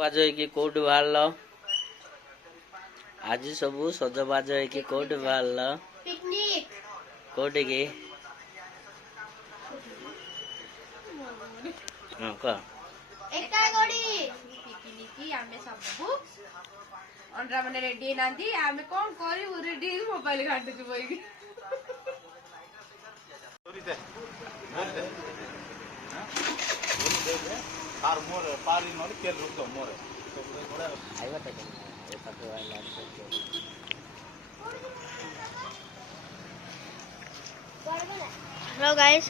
ସଜବାଜ ହେଇକି କୋଉଠି ବାହାରିଲ? ଆଜି ସବୁ ସଜବାଜ ହେଇକି କୋଉଠି ବାହାରିଲ? ପିକନିକ। କୋଉଠିକି? ହଁ କହ। ଏକାଗଡ଼ି ପିକନିକ ଆମେ ସବୁ ଅଣ୍ଡରା ମାନେ ରେଡି ହେଇନାହାନ୍ତି। ଆମେ କଣ କରିବୁ? ରେଡି ହେଇକି ମୋବାଇଲ ଘାଣ୍ଟୁଛୁ ବଇକି। Hello guys.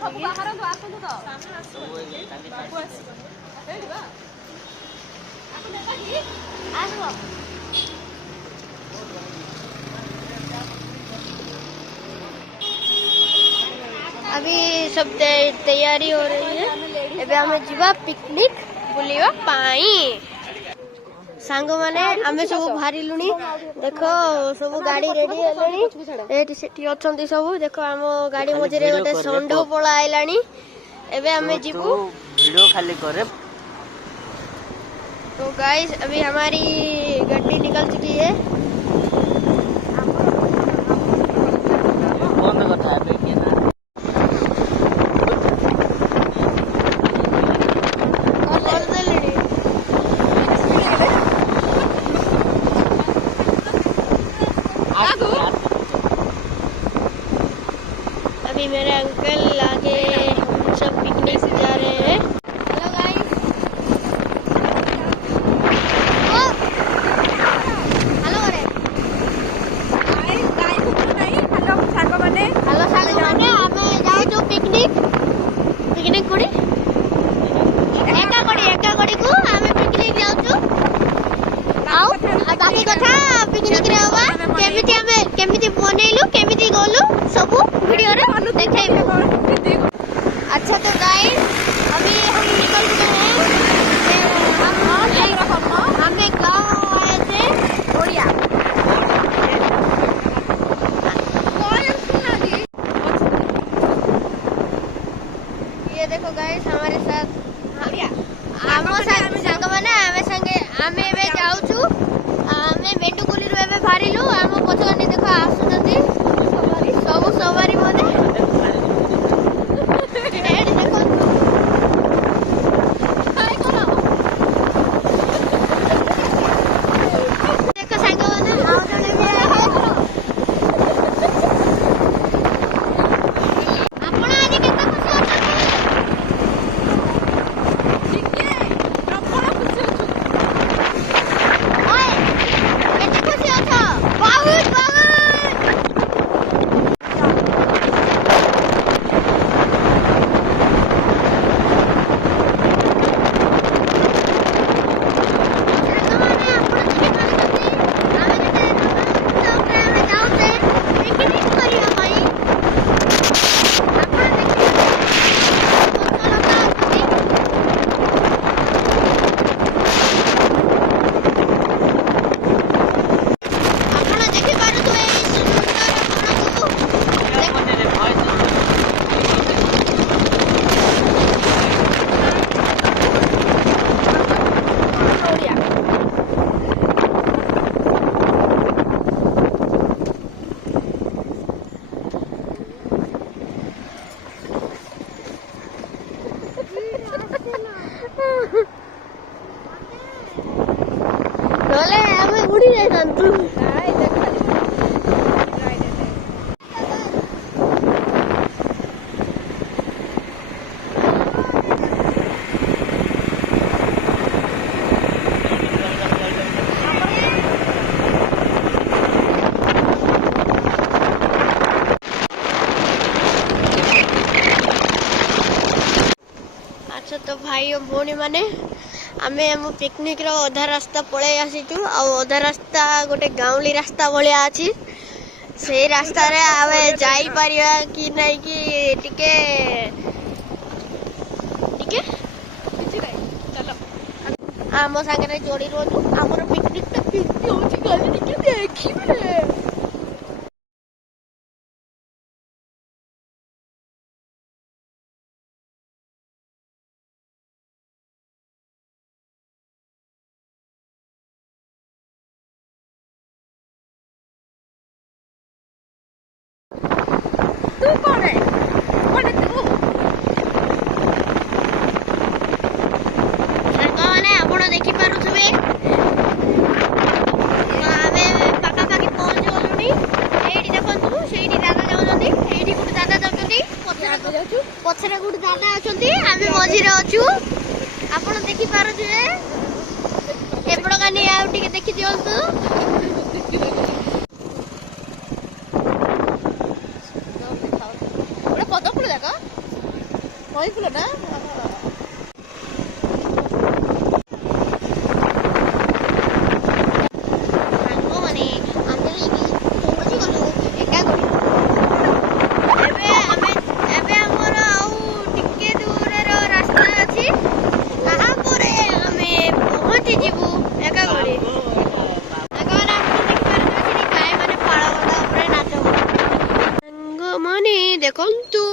ସବୁ ବାହାରନ୍ତୁ ଆସନ୍ତୁ ତ। आसो। अभी सब तैयारी हो रही है। एबे हमें जीवा पिकनिक बुलिवा पाई। सांग माने आमे सब भारी लुनी। देखो सब गाड़ी रेडी हेलेनी। एटी सेठी अछंती सब। देखो हम गाड़ी मझरे गोटे संडो पळा आइलानी। एबे हमें जीवू वीडियो खाली करे। तो गाइस अभी हमारी गाड़ी निकल चुकी है। कौन कथा है के ना अभी मेरे अंकल आगे सब पिकनिक जा रहे हैं। Hello guys. हेलो रे। हेलो सागो माने हमें जाऊ छु पिकनिक कुड़ी एका कोड़ी को हमें पिकनिक जाऊ छु। आउ बाकी कथा पिकनिक रे होबा केमिति बनेलु केमिति गलु सब वीडियो रे देखाइबो। अच्छा तो गाइस अभी हम निकल चुके हैं। हमें गाँव आए थे ओडिया। ये देखो गाइस हमारे साथ सांग माने आमे एबे जाऊ छु। आमे मेंडुकुली रो एबे भारिलु। आम पछगनी देखो आसुचंती सब सवारी माने। एडी देखो हाय करो। देखो सांग माने आउ जने भी हाय करो। आपण आज केता खुशी अछन? नले हमें उड़ी जाए तंतु। अच्छा तो भाई और भौणी माने आमे हम पिकनिक रो अधा रास्ता पळे आसीचु। आ अधा रास्ता गोटे गाउली रास्ता भलिया अछि। से रास्ता रे आवे जाई परिया कि नै कि टिके टिके किछि नै चलो आमो संगे रे जोड़ी रोनु हमर पिकनिक ता किछि होछि गाली टिके देखिबे। तू कौन है तू ସାଙ୍ଗମାନେ ଆପଣ ଦେଖିପାରୁଥିବେ ଆମେ ପାଖାପାଖି ପହଞ୍ଚି ଗଲୁଣି। ଏଇଠି ଦେଖନ୍ତୁ, ସେଇଠି ଦାଦା ଯାଉଛନ୍ତି, ଏଇଠି ଗୋଟେ ଦାଦା ଯାଉଛନ୍ତି, ପଛରେ ଗୋଟେ ଦାଦା ଅଛନ୍ତି, ଆମେ ମଝିରେ ଅଛୁ। ଆପଣ ଦେଖିପାରୁଥିବେ। ଏପଟ କାନି ଆଉ ଟିକେ ଦେଖି ଦିଅନ୍ତୁ। ଗୋଟେ ପଦ ଫୁଲ ଯାକ କଇ ଫୁଲ ନା ସାଙ୍ଗମାନେ ଆମେ ପହଞ୍ଚି ଗଲୁ ଏକାଗୋଡ଼ି। ଏବେ ଆମର ଆଉ ଟିକେ ଦୂରର ରାସ୍ତା ଅଛି, ତାହାପରେ ଆମେ ପହଞ୍ଚି ଯିବୁ ଏକାଗୋଡ଼ି। ସାଙ୍ଗମାନେ ଆପଣ ଦେଖିପାରୁଥିବେ ସେଠି ଗାଈମାନେ ପାଳଗଡ଼ା ଉପରେ ନାଚ କରୁଛନ୍ତି। ସାଙ୍ଗମାନେ ଦେଖନ୍ତୁ,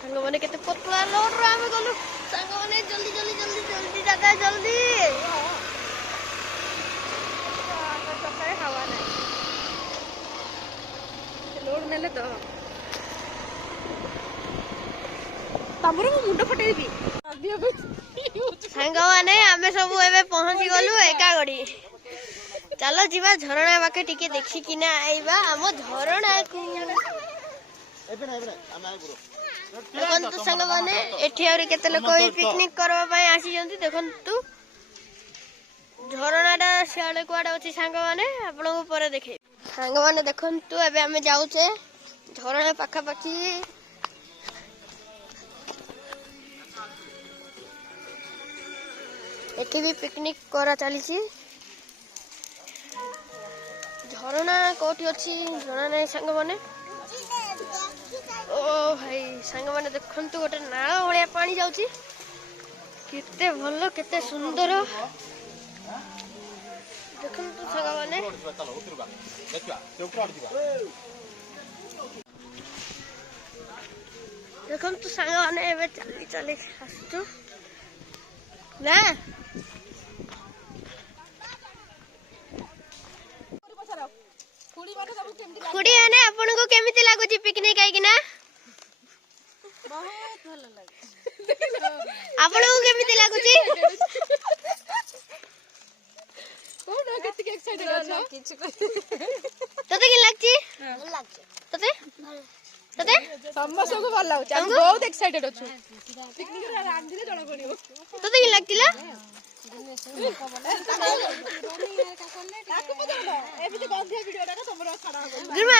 ସାଙ୍ଗମାନେ କେତେ ପତଳା ରୋଡରେ ଆମେ ଗଲୁ। ସାଙ୍ଗମାନେ ଜଲ୍ଦି ଜଲ୍ଦି ଜଲ୍ଦି ଜଲ୍ଦି ଦାଦା ଜଲ୍ଦି। ସକାଳେ ହାୱା ନାହିଁ ଲୋଡ ନେଲେ ତ ତମର ମୁଁ ମୁଣ୍ଡ ଫଟେଇବି। ସାଙ୍ଗମାନେ ଆମେ ସବୁ ଏବେ ପହଞ୍ଚି ଗଲୁ ଏକାଗୋଡ଼ି। ଚାଲ ଯିବା ଝରଣା ପାଖେ ଟିକେ ଦେଖିକିନା ଆଇବା ଆମ ଝରଣାକୁ। ଦେଖନ୍ତୁ ସାଙ୍ଗମାନେ, ଏଠି ଆହୁରି କେତେ ଲୋକ ପିକନିକ କରିବା ପାଇଁ ଆସିଛନ୍ତି। ଦେଖନ୍ତୁ ଝରଣାଟା ସିଆଡେ କୁଆଡେ ଅଛି ସାଙ୍ଗମାନେ, ଆପଣଙ୍କୁ ପରେ ଦେଖେଇବି। ସାଙ୍ଗମାନେ ଦେଖନ୍ତୁ, ଏବେ ଆମେ ଯାଉଛେ ଝରଣା ପାଖାପାଖି। ଏଠି ବି ପିକନିକ କରା ଚାଲିଛି। ଝରଣା କୋଉଠି ଅଛି ଜଣା ନାହିଁ ସାଙ୍ଗମାନେ। ଓ ଭାଇ ସାଙ୍ଗମାନେ ଦେଖନ୍ତୁ, ଗୋଟେ ନାଳ ଭଳିଆ ପାଣି ଯାଉଛି। କେତେ ଭଲ, କେତେ ସୁନ୍ଦର। ଦେଖନ୍ତୁ ସାଙ୍ଗମାନେ, ଦେଖନ୍ତୁ ସାଙ୍ଗମାନେ, ଏବେ ଚାଲି ଚାଲି ଆସୁଛୁ ନା। ଖୁଡି ମାନେ ଆପଣଙ୍କୁ କେମିତି ଲାଗୁଛି ପିକନିକ ଆଇକିନା? ଆପଣଙ୍କୁ କେମିତି ଲାଗୁଛି? ତତେ କି ଲାଗୁଛି? ତତେ ତତେ ସମସ୍ତଙ୍କୁ ଭଲ ଲାଗୁଛି। ଆମେ ବହୁତ ଏକ୍ସାଇଟେଡ ଅଛୁ। ପିକନିକରେ ରାନ୍ଧିଲେ ଜଣା ପଡିବ। ତତେ କି ଲାଗିଲା?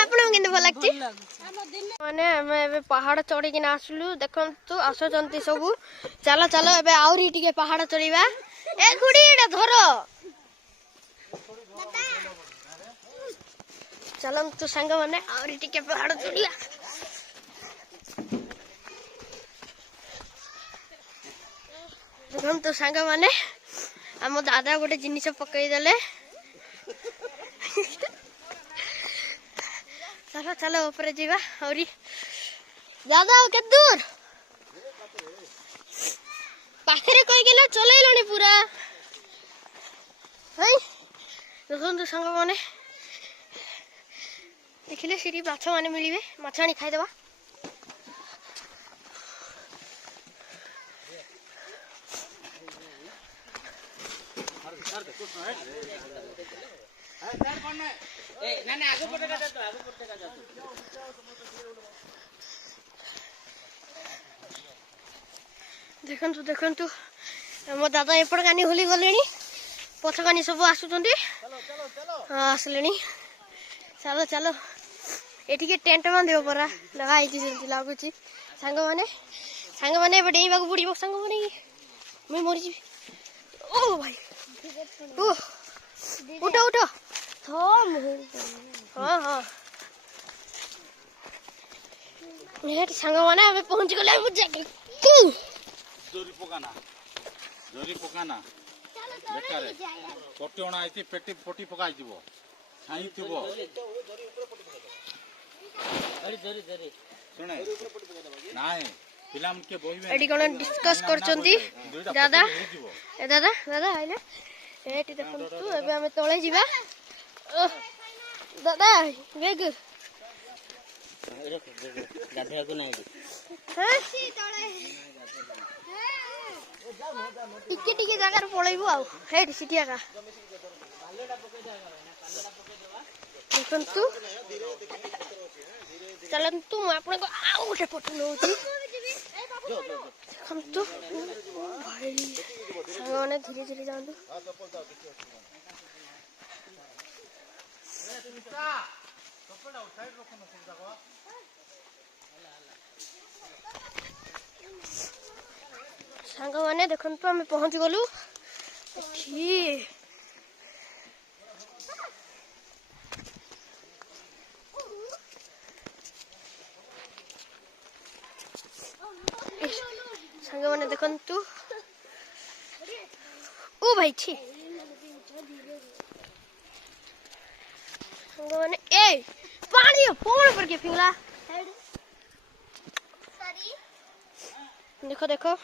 ଆପଣଙ୍କୁ କେମିତି ଭଲ ଲାଗୁଛି? ମାନେ ଆମେ ଏବେ ପାହାଡ ଚଢିକିନା ଆସିଲୁ। ଦେଖନ୍ତୁ ଆସୁଛନ୍ତି ସବୁ। ଚାଲ ଚାଲ ଏବେ ଆହୁରି ଟିକେ ପାହାଡ ଚଢିବା। ଏ ଖୁଡି ଏଇଟା ଧର। ଚାଲନ୍ତୁ ସାଙ୍ଗମାନେ, ଆହୁରି ଟିକେ ପାହାଡ ଚଢିବା। ଦେଖନ୍ତୁ ସାଙ୍ଗମାନେ, ଆମ ଦାଦା ଗୋଟେ ଜିନିଷ ପକେଇଦେଲେ। ଚାଲ ଚାଲ ଉପରେ ଯିବା ଆହୁରି। ଦାଦା ଆଉ କେତେ ଦୂର? ପାଖରେ କହିକିନା ଚଲେଇଲଣି ପୁରା। ଦେଖନ୍ତୁ ସାଙ୍ଗମାନେ, ଦେଖିଲେ ସେଠି ମାଛ ମାନେ ମିଳିବେ, ମାଛ ଆଣି ଖାଇଦେବା। ଦେଖନ୍ତୁ ଦେଖନ୍ତୁ, ଆମ ଦାଦା ଏପଟ କାନି ହୋଲି ଗଲେଣି, ପଛ କାନି ସବୁ ଆସୁଛନ୍ତି। ଆସିଲେଣି। ଚାଲ ଚାଲ, ଏଠିକି ଟେଣ୍ଟ ବାନ୍ଧିବ ପରା, ଲଗା ହେଇଛି ସେମିତି ଲାଗୁଛି। ସାଙ୍ଗମାନେ ସାଙ୍ଗମାନେ ଏବେ ଡେଇଁବାକୁ ପଡିବ ସାଙ୍ଗମାନେ, ମୁଁ ମରିଯିବି। ଓ ଭାଇ, ଉଠ ଉଠ। ହଁ ହଁ, ସାଙ୍ଗମାନେ ଆମେ ପହଞ୍ଚି ଗଲେ। ଜରି ପକାନା ବେକାରେ ପଟି ଅଣା ହେଇଛି, ପେଟି ପଟି ପକାଇଯିବ, ଛାଇଁଥିବ। ଶୁଣେ ନାଇଁ, ପିଲାମାନେ ବହିବେ। ଏଠି କଣ ଡିସ୍କସ୍ କରୁଛନ୍ତି ଦାଦା? ଏ ଦାଦା ଦାଦା ଆଇଲେ। ଏଠି ଦେଖନ୍ତୁ, ଏବେ ଆମେ ତଳେ ଯିବା। ଦାଦା ବେଗ ଗାଧେଇବାକୁ ନାହିଁ ଟିକେ ଟିକେ ଜାଗାରେ ପଳେଇବୁ ଆଉ ହେଇଠି ସେଠି ଆକା ଦେଖନ୍ତୁ ଚାଲନ୍ତୁ ମୁଁ ଆପଣଙ୍କୁ ଆଉ ଗୋଟେ ଫଟୋ ନେଉଛି ଦେଖନ୍ତୁ ଭାଇ ସାଙ୍ଗମାନେ ଧୀରେ ଧୀରେ ଯାଆନ୍ତୁ ସାଙ୍ଗମାନେ ଦେଖନ୍ତୁ ଆମେ ପହଞ୍ଚି ଗଲୁ ଏଠି ସାଙ୍ଗମାନେ ଦେଖନ୍ତୁ ଓ ଭାଇ ଛି ସାଙ୍ଗମାନେ ଏ ପାଣି ଫୋन କରିके फिंगला देखो देखो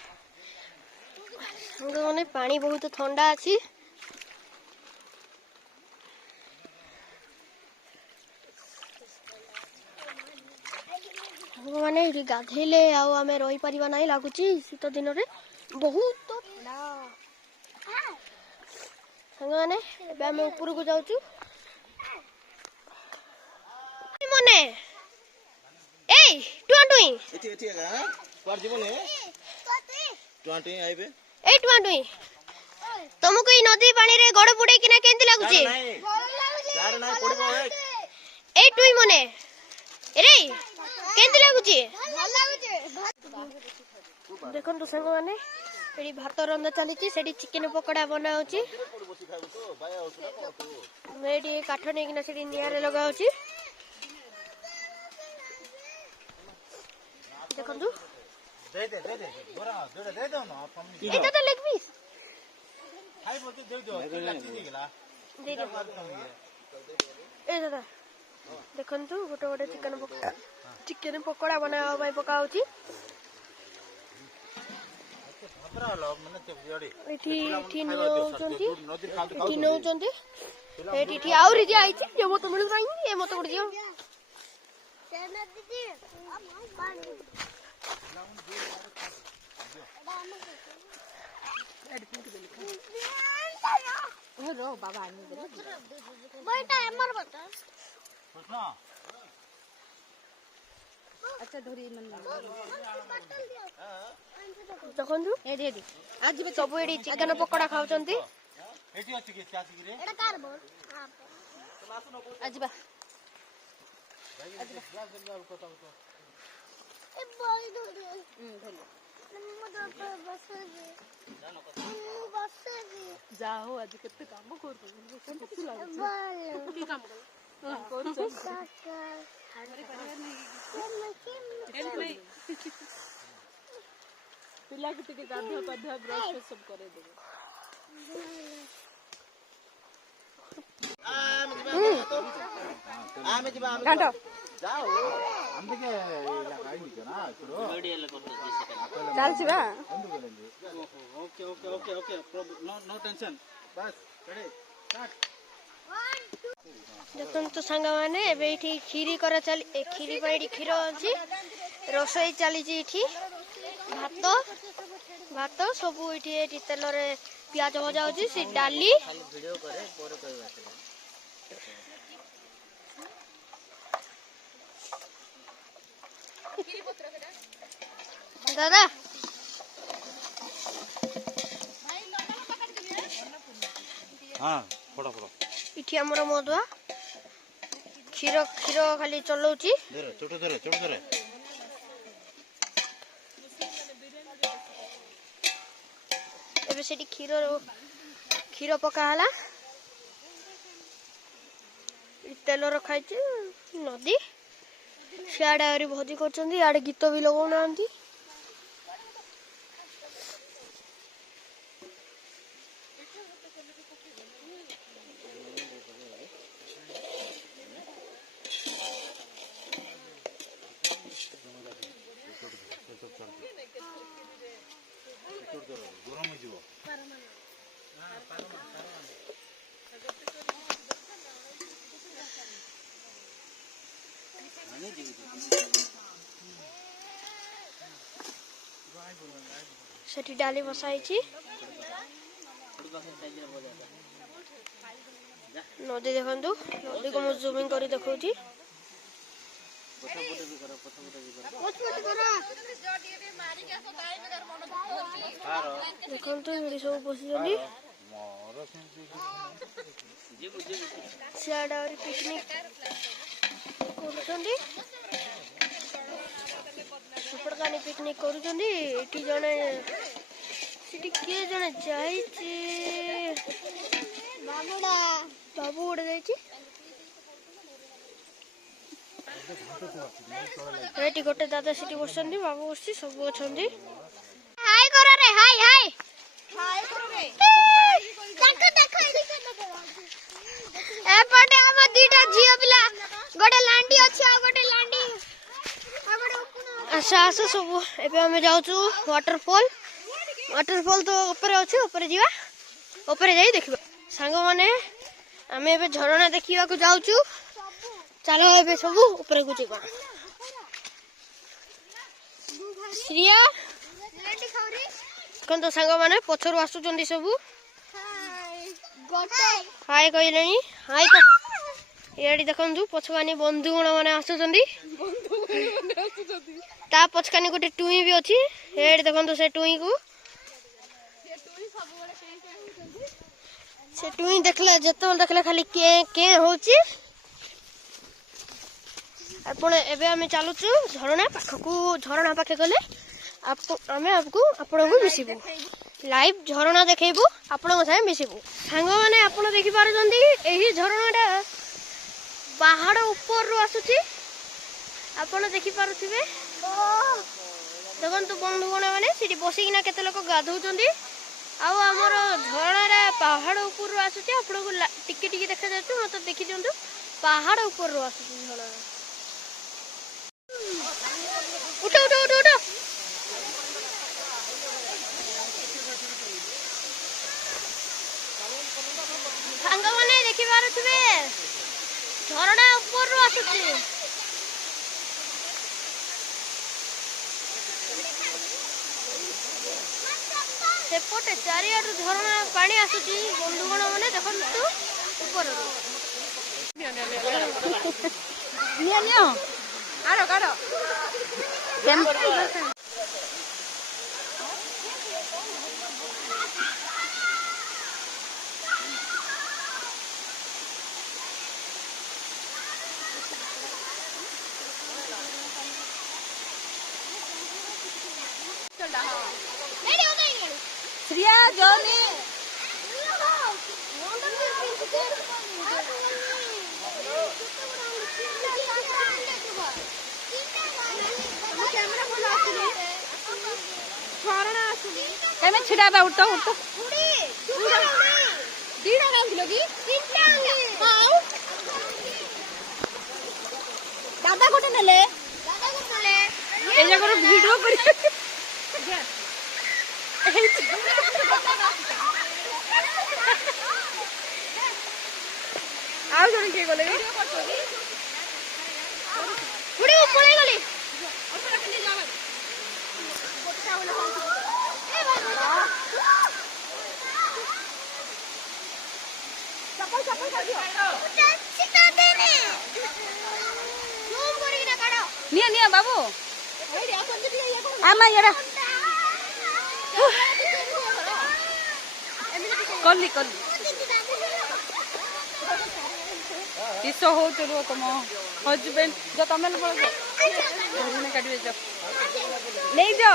साଙ୍ଗମାନେ पानी बहुत ठंडा अछि साଙ୍ଗମାନେ एठी गाधेले आउ आमे रही परिबा नाही लागुची शीत दिन रे बहुत ठंडा साଙ୍ଗମାନେ ଏବେ ଆମେ ଉପरକୁ ଯାଉଛୁ मने ए टुआटुई एठी एठी आगा पर जीवने टुआटुई आइबे ए टुआटुई तुमको ई नदी पानी रे गड़ बुडे किना केंती लागुची यार ना पड़बो ए टुई मने रे केंती लागुची देखन तो संग माने एडी भात रंदा चलीची सेडी चिकन पकोड़ा बनाउची मेडी काठ नै किना सेडी नियारे लगाउची देखंतु दे बोरा दे दो ना अपन एटा तो लेग पीस खाइ बोलते दे दो चीज गेला दे दे ए दादा देखंतु गोटे गोटे चिकन पकोड़ा बनावा भाई पकाउची खतरा लो माने ते जड़ी एठी नौचंती एठी आउरी जे आइची जे मत मिल रही ए मत गुड दियो रो बाबा आनी दे बेटा हमर बता कृष्ण अच्छा धरी मन देखंतु एडी एडी आज भी सब एडी चिकन पकोड़ा खाउचंती एठी अछि के चाची रे एटा कार बोल आज बा ए बोल दो धरी जाओ आज केते काम कर खुशी लागै की काम कर पिला के टिके गाधा पाधा ब्रश सब करे देबे आमे जिबा गांठो जाओ हम के लगाई नि ना छोरो वीडियो ले करतो चल छिबा ओके नो टेंशन बस रेडी स्टार्ट देखन तो संग माने एबे इठी खीरी करा चली ए खीरी पड़ी खीरो अछि रसोई चली जी इठी भात सब इठी तेल रे प्याज भजा होची से डाली खाली वीडियो करे पर कहबा दादा हां फोड़ा इठी हमर मधुआ खीर खाली चलौची धरे छोटो धरे एबे सेठी खीर पका हला तेल रखाई नदी सियाड़े आरी भोजी करछंदी आड़े गीत भी लगाउ नांती गरम हो जिवो सेठी डाली बसाई नदी देखु नदी को मुझे जूमिंग कर देखा देखो ये सब बस सियाड़ा पिकनिक कर पिकनिक कर जड़े किए जड़े बाबू गोटे जाइए गोटे दादा सीटी बस बाबू बस सब अच्छा एपटे हम दीटा झियो पिला गोटे लांडी अछि आ गोटे लांडी अच्छा आस सब एबे हम जाउछु वाटरफॉल तो ऊपर अछि ऊपर जीवा ऊपर जाई देखिबा संग माने हम एबे झरना देखिबा को जाउछु चलो एबे सब ऊपर को जीवा श्रिया लांडी खौरी कोन तो संग माने पछरु आसु चंदी सब हाय कहलेनी हाय एडी देखंतु पछकानी बंधुगण माने आसुचंदी ता पछकानी गोटे टुई भी अछि एडी देखंतु से टुई को से टुई देखले जतो देखले खाली के होची आपण एबे हम चालुचु झरना पाखकू झरना पाखे गले आपको मिसिबू लाइव झरना देखैबू आपण साथे मिसिबू सांग माने आपण देखि पारजंदी एही झरनाटा पहाड़ ऊपर रु आसुची आपण देखि पारुथिबे देखंतु बंधुगण माने सिटी बसिकिना केते लोक गाधौचंदी आ हमर झरनारा पहाड़ ऊपर रु आसुची आपण को टिके टिके देखा जायछु मत देखि दियंतु पहाड़ ऊपर रु आसुची झरना उठो उठो उठो उठो सांग माने देखि पारुथिबे झरना ऊपर रु आसुची सेपटे चारियाडू झरना पानी आसुची बंधुगण माने देखंतु ऊपर नियो आरो कारो श्रिया जोनी कैमे छिड़ा बा उठो उठो दीड़ा नाम किलो की हां दादा कोटे नले ए जगह वीडियो करी आउ जण के गले पुड़ी पळे गली चप्पल चप्पल कर दियो सीता देने जूम करी ना काढो निया निया बाबू एडी आपण दिया ये कोन आमा येरा कल्ली कल्ली किसो हो चलो तुम हस्बैंड जो तमे बोल ने काटबे जा ले जा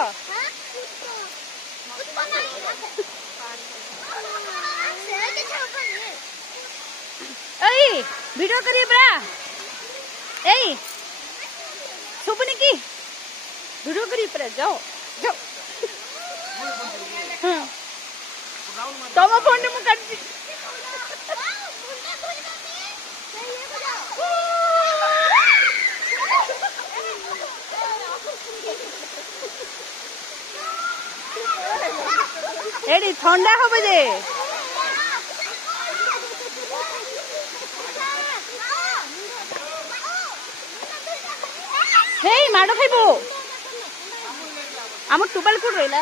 एई वीडियो करिए बरा एई सुबनी की वीडियो करिए पर जाओ जाओ तम फोन मु काटि एडी ठंडा होबे जे ହେଇ ମାଡ଼ ଖାଇବୁ ଆମ ଟୁବାଲ କୋଉଠି ରହିଲା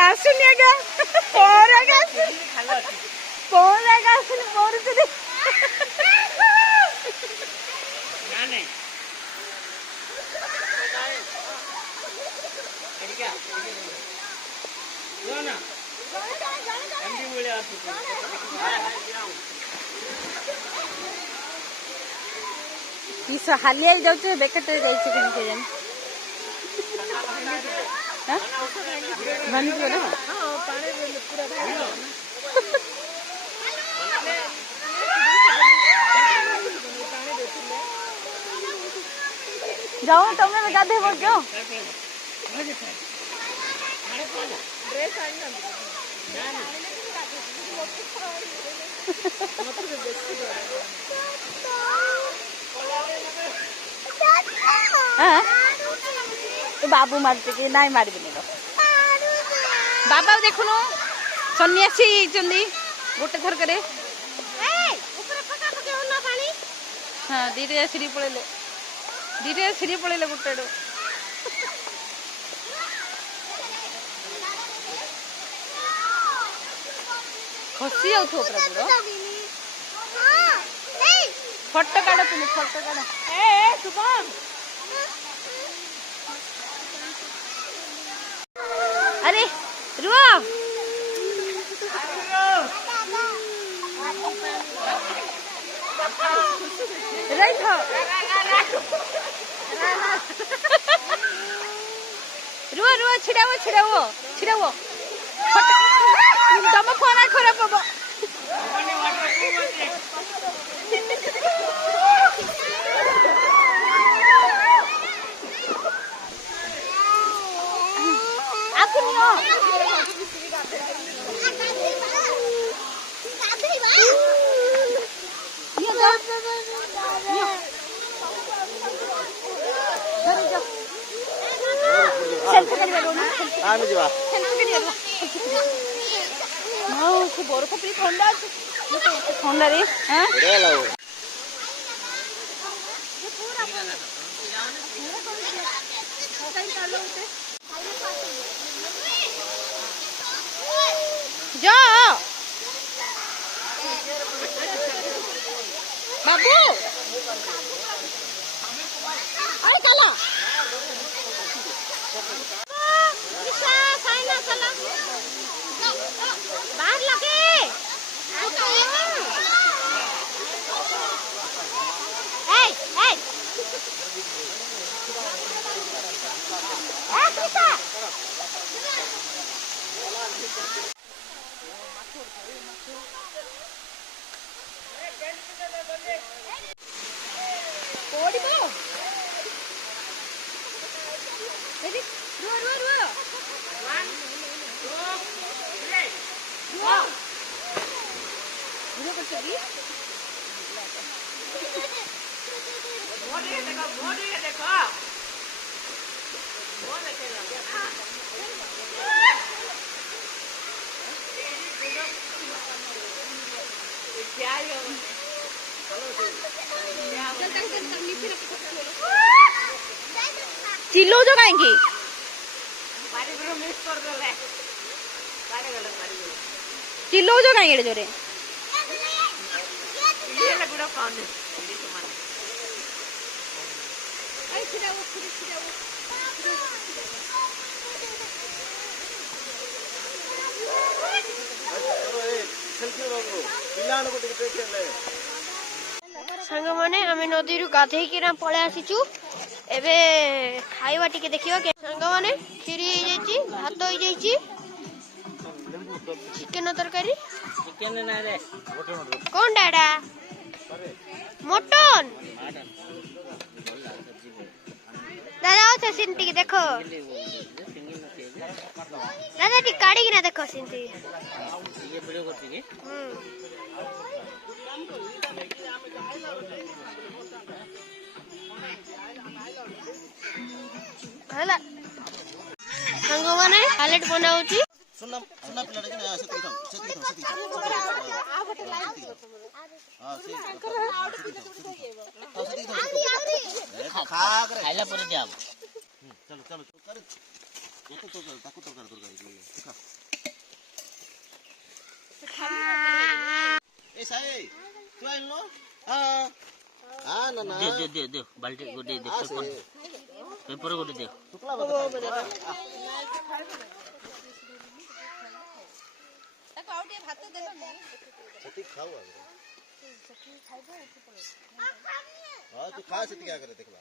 आसुनी आगा पर आगा पर आगा आसुनी पर तुझे ना नहीं क्या ना एमडी बोले आप किस हालिया जाउछे बेकटे जाइछे केन के जान हां भानी को ना हां पानी पूरा भारी जाओ तुमने में गाधे बोल क्यों ड्रेस आनी बाबू मारते कि नाई मार बाबा देखुन सन्यासी चंदी गोटे थर करे हाँ दीटे सीढ़ी पड़े गोटे खसी जाऊ पूरा फटो काढ़ तुम फटो काढ़ शुभम अरे रुआ रुआ रुआ छिड़ाओ तुम फोन खराब हम बरफ पी ठंडा ठंडा रे जा बाबू अरे काला बाहर लगे चिल्लो जो कहीं चिल्लो जो कहीं जोरे सांग माने आमे नदी रु गाधे कि ना पळे आसीचु एबे खाइबा टिके देखिबा के सांग माने खीरी हो जाईची भात हो जाईची चिकन तरकारी चिकन ना रे कोन डाडा मटन दादा अच्छा सिंटी की देखो दादा टी काढ़ी की ना देखो सिंटी ये वीडियो करती है हला संग माने सालेड बनाउची सुनना सुनना पिलाडे कि ना सेति खाऊ आ गोटे लाइन हां से खा करे खाइला पर दिया चलो चलो करे ये तो ताको तरकारी खा ए साई तू आइन लो हां हां ना ना दे बाल्टी को दे पेपर को दे टुकला बता ତାକୁ ଆଉ ଟିକେ ଭାତ ଦେଲ ନି सेति खाऊ आगे हां तू खा सेति क्या करे देखला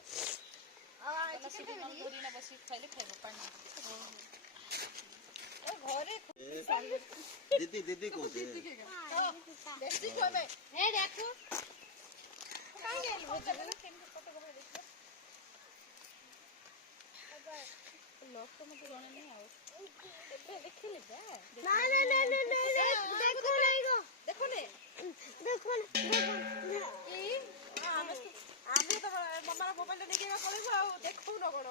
बसी खाइले खाइबो पानी ए घरे दीदी दीदी को दे बेसी खोबे हे देखो काहे गेल भोजन केन फोटो को देखो लोग तो मुझे जाने नहीं आओ देखिले बे ना ना ना ना देखो नहीं गो देखो ने देखो ई आमे तो मम्मा मोबाइल लेके पड़ेबो आ देखो न कोन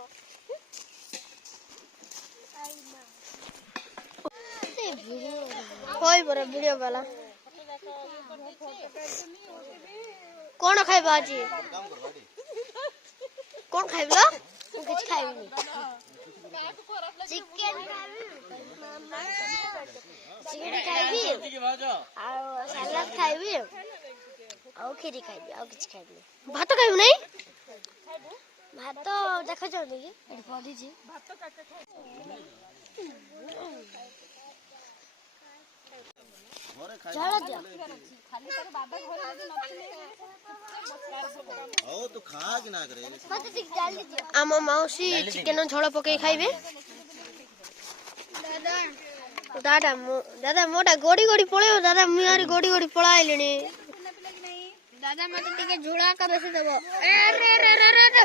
आई ना कोई बरे वीडियो वाला कौन खाइबा आज कौन खाइबला कुछ खाइबनी चिकन खाइबी आ सलाद खाइबी आ खीरी खाइबी आ किछ खाइबी भात खाइबू नहीं भात देखो जाओ देखी एडी पड़ी जी भात काटे चला दिया खाली तर बाबा घरे যদি নথিলে ओ तू खा कि ना करे मते ठीक डाल दीजिए आम माउसी चिकन झोल पके खाइबे दादा दादा मोटा गोडी गोडी पळेओ दादा मियारी गोडी गोडी पळाइलेनी दादा मते टिके झोळा का बेसी देबो ए रे रे रे रे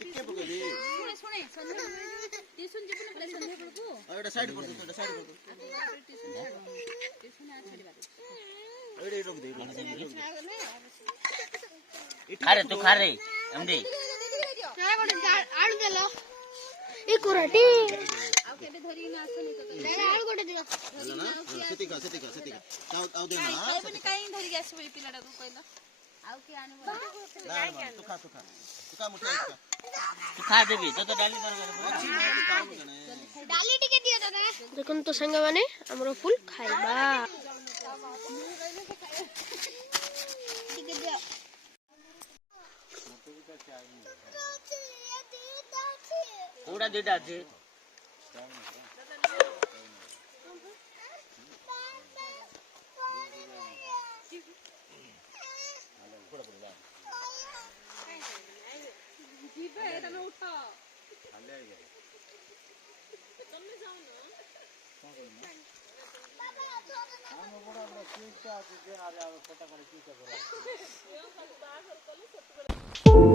टिक्के पकेली सुने ट्यूशन जीवन प्ले संध्या बेलकू एटा साइड कर दे एडे रोक दे खा रे तू खा रे एमडी काय कोण आळू देलो ई कुराटी आ केबे धरी ना आसनी तो दादा आळू कोटे दियो ना सेति का आउ दे ना कोबे काई धरी आसबो ई पिलाडा को कहला आउ के आनबो ना तू खा मुठा तू खा देबी तो डाली डाली टिके दियो दादा देखन तो संग माने हमरो फुल खाइबा टिके दियो पूरा देटा আছে जीबे तने उठा बाबा